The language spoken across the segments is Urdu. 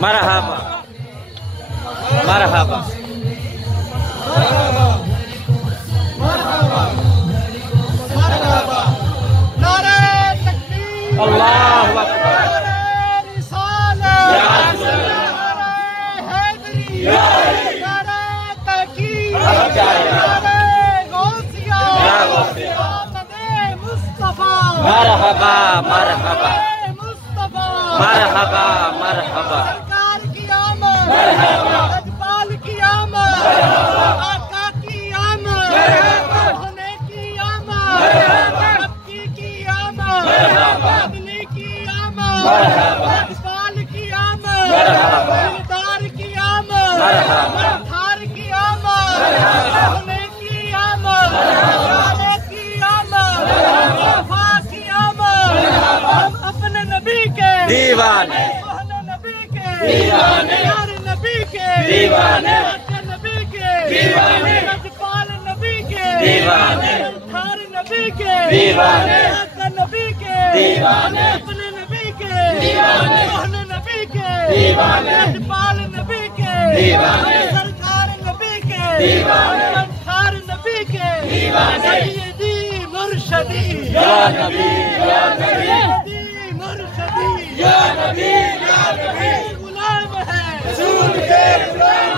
مرحبا مرحبا اللہ اکبر مرحبا مرحبا مرحبا مرحبا سرکار کی آمد، اجبال کی آمد، آقا کی آمد، ہونے کی آمد، مکی کی آمد، عدلی کی آمد، اجبال کی آمد، دلدار کی آمد، تھار کی آمد، ہونے کی آمد، جانے کی آمد، وفا کی آمد. ہم اپنے نبی کے دیوانے نبی کے دیوانے، نبی کے دیوانے، نبی کے دیوانے، اجبال نبی کے دیوانے، تھار نبی کے دیوانے، نبی کے دیوانے، اپنے نبی کے دیوانے، نبی کے دیوانے، اجبال نبی کے دیوانے، سرکار نبی کے دیوانے، تھار نبی کے دیوانے، سیدی مرشدی یا نبی یا نبی مرشدی یا نبی یا نبی غلام ہے رسول کے غلام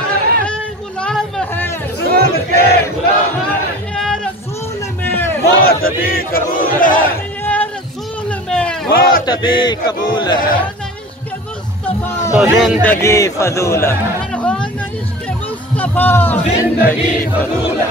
غلام ہے رسول کے غلام یہ رسول میں موت بھی قبول ہے یہ رسول میں موت بھی قبول ہے عشق مصطفیٰ تو زندگی فضول ہے عشق مصطفیٰ زندگی فضول ہے